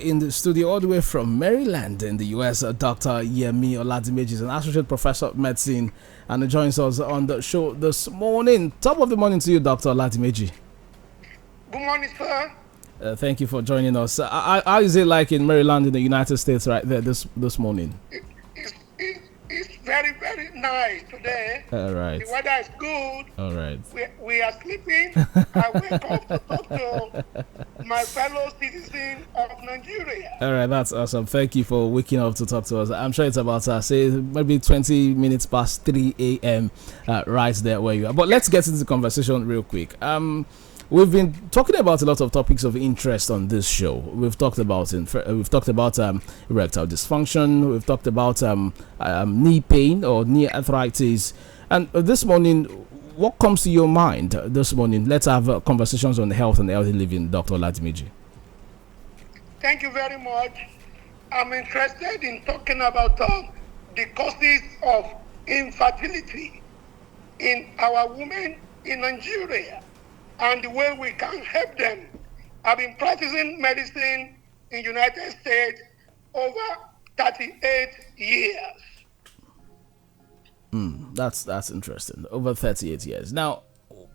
in the studio all the way from Maryland in the US. Dr. Yemi Oladimeji is an associate professor of medicine and he joins us on the show this morning. Top of the morning to you, Dr. Oladimeji. Good morning, sir. Thank you for joining us. How is it like in Maryland in the United States right there this morning? It's very, very nice today. All right. The weather is good. All right. We are sleeping. I wake up to talk to my fellow citizen of Nigeria. All right, that's awesome. Thank you for waking up to talk to us. I'm sure it's about, say, maybe 20 minutes past 3 a.m. Right there where you are. But let's get into the conversation real quick. We've been talking about a lot of topics of interest on this show. We've talked about erectile dysfunction. We've talked about knee pain or knee arthritis. And this morning, what comes to your mind this morning? Let's have conversations on health and healthy living, Dr. Oladimeji. Thank you very much. I'm interested in talking about the causes of infertility in our women in Nigeria and the way we can help them. I've been practicing medicine in the United States over 38 years. That's interesting. Over 38 years. Now,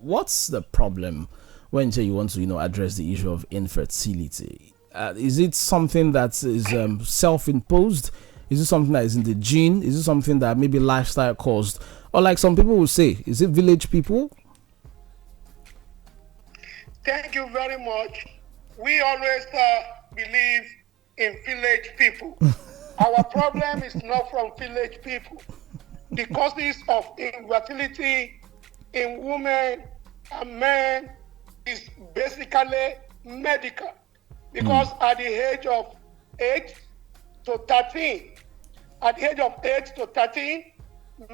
what's the problem when you say you want to, address the issue of infertility? Is it something that is self-imposed? Is it something that is in the gene? Is it something that maybe lifestyle caused? Or like some people will say, is it village people? Thank you very much. We always believe in village people. Our problem is not from village people. The causes of infertility in women and men is basically medical. Because at the age of 8 to 13,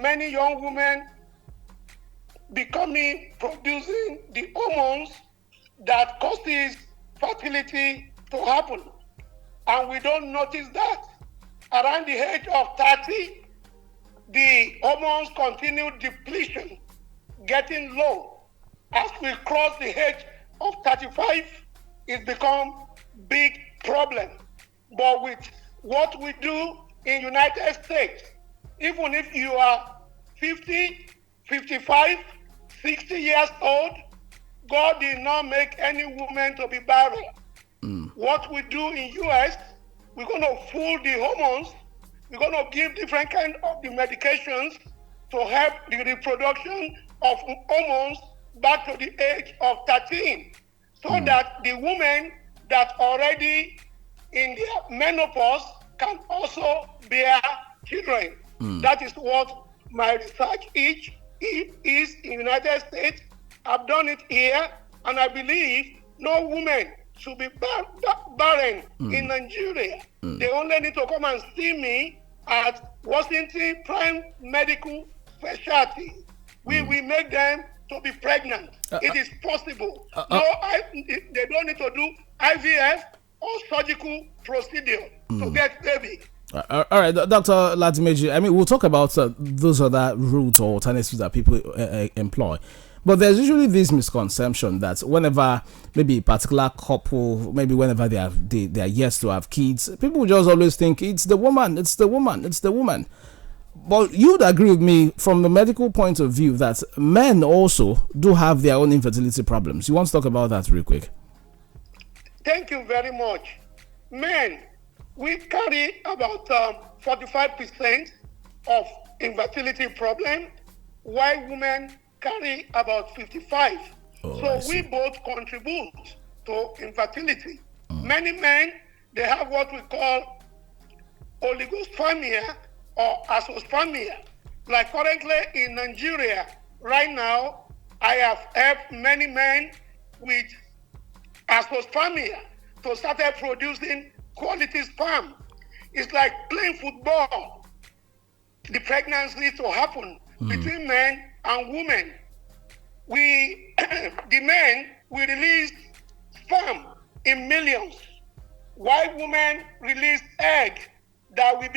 many young women producing the hormones that causes fertility to happen. And we don't notice that. Around the age of 30, the hormones continue depletion, getting low. As we cross the age of 35, it becomes big problem. But with what we do in United States, even if you are 50, 55, 60 years old, God did not make any woman to be barren. What we do in US, we're going to fool the hormones. We're going to give different kind of the medications to help the reproduction of hormones back to the age of 13, so that the women that already in their menopause can also bear children. That is what my research is in the United States. I've done it here, and I believe no woman should be barren in Nigeria. They only need to come and see me at Washington Prime Medical Specialty. We make them to be pregnant. It is possible. They don't need to do IVF or surgical procedure to get baby. All right, Dr. Oladimeji, I mean, we'll talk about those other routes or alternatives that people employ. But there's usually this misconception that whenever maybe a particular couple, maybe whenever they are yet to have kids, people just always think it's the woman. But you'd agree with me from the medical point of view that men also do have their own infertility problems. You want to talk about that real quick? Thank you very much. Men, we carry about 45% of infertility problem, while women carry about 55. We both contribute to infertility. Many men, they have what we call oligospermia or azoospermia. Like currently in Nigeria, right now, I have helped many men with azoospermia to start producing quality sperm. It's like playing football. The pregnancy to happen between men and women. The men, we release sperm in millions, while women release egg that we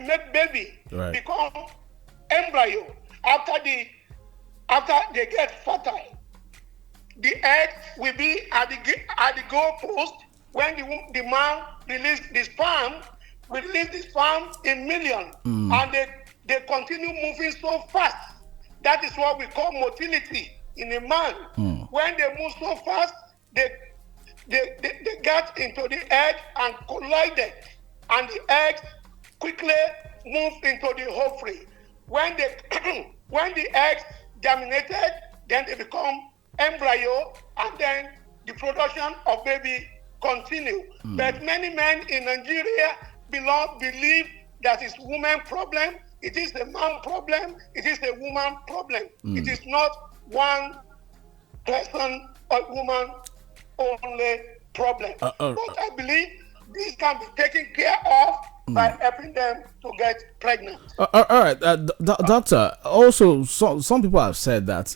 make baby, become embryo after they get fertile. The egg will be at the goal post when the man release the sperm, we release the sperm in millions, and they continue moving so fast. That is what we call motility in a man. When they move so fast, they get into the egg and collided, and the egg quickly move into the ovary. When when the eggs germinated, then they become embryo, and then the production of baby continue. But many men in Nigeria believe that it's woman problem. It is a man problem. It is a woman problem. It is not one person or woman only problem. But I believe this can be taken care of by helping them to get pregnant. All right, doctor. Also, some people have said that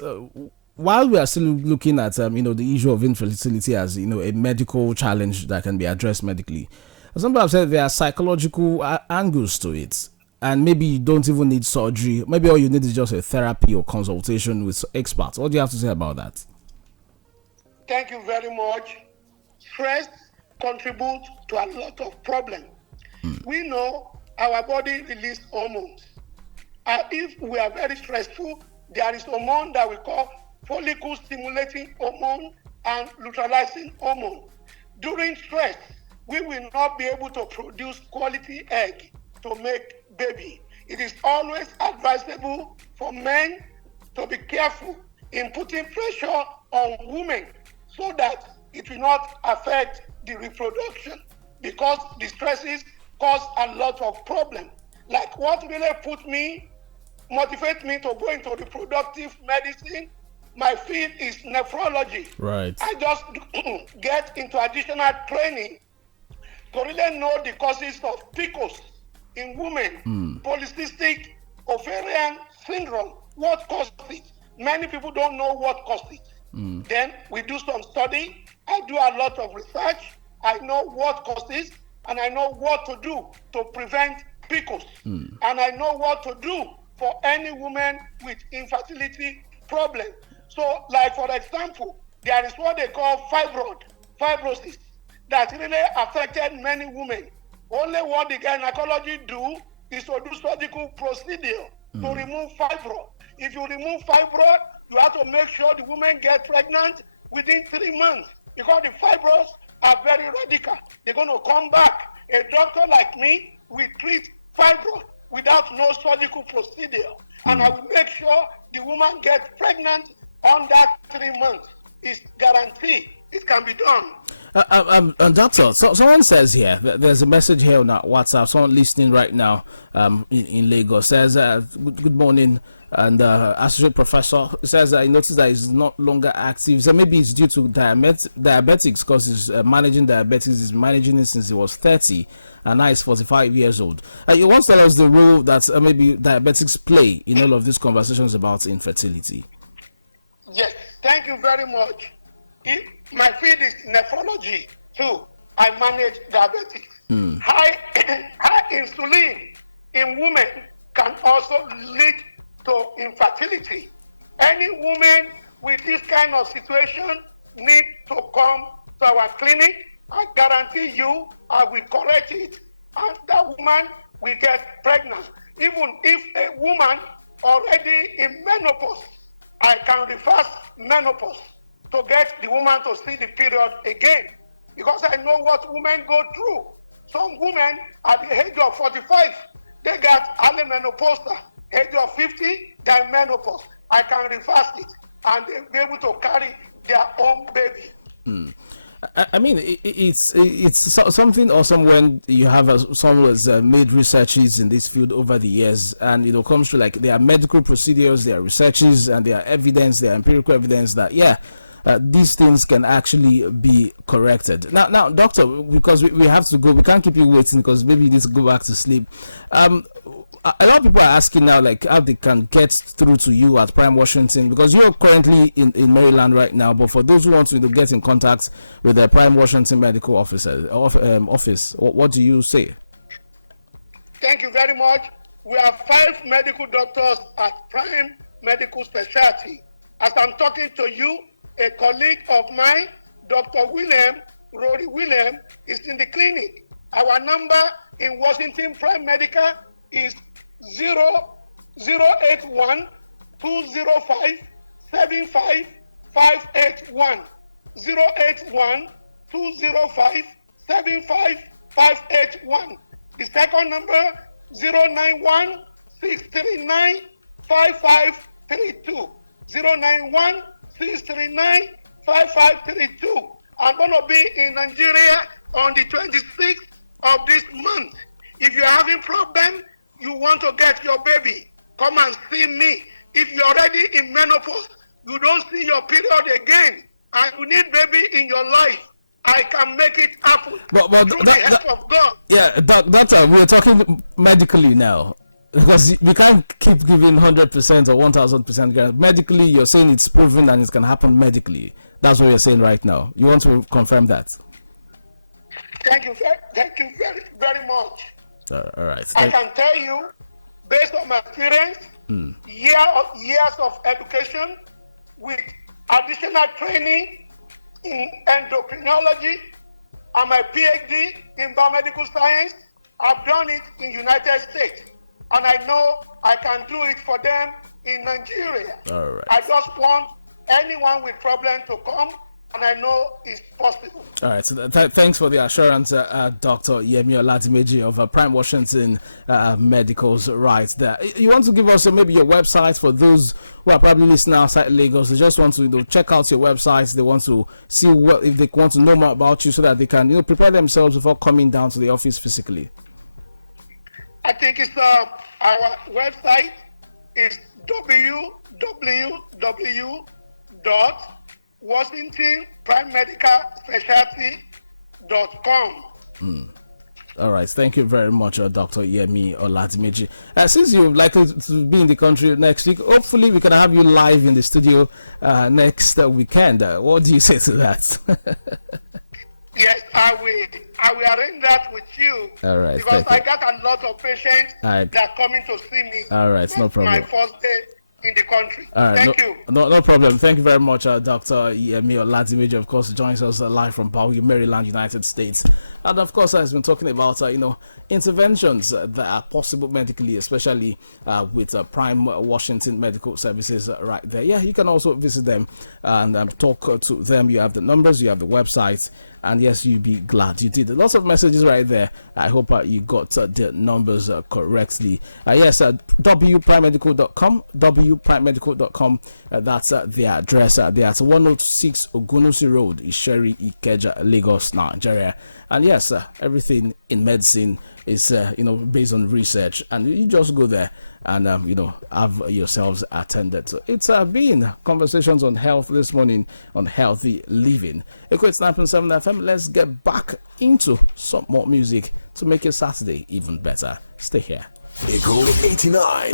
while we are still looking at the issue of infertility as a medical challenge that can be addressed medically, some people have said there are psychological angles to it, and maybe you don't even need surgery. Maybe all you need is just a therapy or consultation with experts. What do you have to say about that? Thank you very much. Stress contributes to a lot of problems. We know our body releases hormones. If we are very stressful, there is hormone that we call follicle stimulating hormone and luteinizing hormone. During stress, we will not be able to produce quality egg to make baby. It is always advisable for men to be careful in putting pressure on women so that it will not affect the reproduction, because the stresses cause a lot of problems. Like what really motivate me to go into reproductive medicine, my field is nephrology. Right. I just get into additional training to really know the causes of PCOS in women, polycystic ovarian syndrome. What causes it? Many people don't know what causes it. Then we do some study. I do a lot of research. I know what causes, and I know what to do to prevent PCOS. And I know what to do for any woman with infertility problem. So, like for example, there is what they call fibrosis, that really affected many women. Only what the gynecology do is to do surgical procedure to remove fibroid. If you remove fibroid, you have to make sure the woman gets pregnant within 3 months, because the fibroids are very radical. They're going to come back. A doctor like me will treat fibroid without no surgical procedure, and I will make sure the woman gets pregnant on that 3 months. It's guaranteed. It can be done. Doctor, someone says here, there's a message here on our WhatsApp, someone listening right now in Lagos says, good morning, and associate professor says I noticed that he's not longer active, so maybe it's due to diabetics, because he's managing diabetes. He's managing it since he was 30, and now he's 45 years old. You want to tell us the role that maybe diabetics play in all of these conversations about infertility? Yes, thank you very much. My field is nephrology too. I manage diabetes. High insulin in women can also lead to infertility. Any woman with this kind of situation need to come to our clinic. I guarantee you I will correct it, and that woman will get pregnant. Even if a woman already in menopause, I can reverse menopause to get the woman to see the period again, because I know what women go through. Some women at the age of 45, they got early menopause. Age of 50, they're menopause. I can reverse it, and they'll be able to carry their own baby. I mean, it's something awesome when you have someone who's made researches in this field over the years, and comes to, like, there are medical procedures, there are researches, and there are evidence, there are empirical evidence that these things can actually be corrected. Now, doctor, because we have to go, we can't keep you waiting because maybe you need to go back to sleep. A lot of people are asking now, like, how they can get through to you at Prime Washington, because you're currently in Maryland right now. But for those who want to get in contact with the Prime Washington Medical Office, what do you say? Thank you very much. We have 5 medical doctors at Prime Medical Specialty. As I'm talking to you, a colleague of mine, Dr. William, Rory William is in the clinic. Our number in Washington Prime Medical is 081 205 75581. 081 205 75581. The second number 091 639 5532. 091 639 5532. I'm going to be in Nigeria on the 26th of this month. If you're having problem, you want to get your baby, come and see me. If you're already in menopause, you don't see your period again, and you need baby in your life, I can make it happen through the help of God. Yeah, doctor, we're talking medically now. Because we can't keep giving 100% or 1000% guarantee. Medically, you're saying it's proven and it can happen medically. That's what you're saying right now. You want to confirm that? Thank you very, very much. All right. I can tell you, based on my experience, years of education with additional training in endocrinology and my PhD in biomedical science, I've done it in United States. And I know I can do it for them in Nigeria. All right. I just want anyone with problem to come, and I know it's possible. All right. So thanks for the assurance, Dr. Yemi Oladimeji of Prime Washington Medical's right there. You want to give us maybe your website for those who are probably listening outside Lagos? They just want to check out your website. They want to see if they want to know more about you so that they can prepare themselves before coming down to the office physically. I think it's our website is www.washingtonprimemedicalspecialty.com. All right. Thank you very much, Dr. Yemi Oladimeji. Since you're likely to be in the country next week, hopefully we can have you live in the studio next weekend. What do you say to that? Yes, I will arrange that with you. All right. Because I got a lot of patients that are coming to see me. All right, no problem. My first day in the country. All right, Thank you. No problem. Thank you very much, Dr. Yemi Oladimeji. Of course, joins us live from Bowie, Maryland, United States. And of course, has been talking about interventions that are possible medically, especially with Prime Washington Medical Services right there. Yeah, you can also visit them and talk to them. You have the numbers, you have the website, and yes, you'll be glad you did. Lots of messages right there. I hope you got the numbers correctly. Yes, wprimemedical.com, wprimemedical.com. That's the address. That's 106 Ogunnusi Road, Isheri, Ikeja, Lagos, Nigeria. And yes, everything in medicine is based on research, and you just go there and have yourselves attended. So it's been conversations on health this morning on healthy living. Equate 9.7 FM. Let's get back into some more music to make your Saturday even better. Stay here. Echo 89.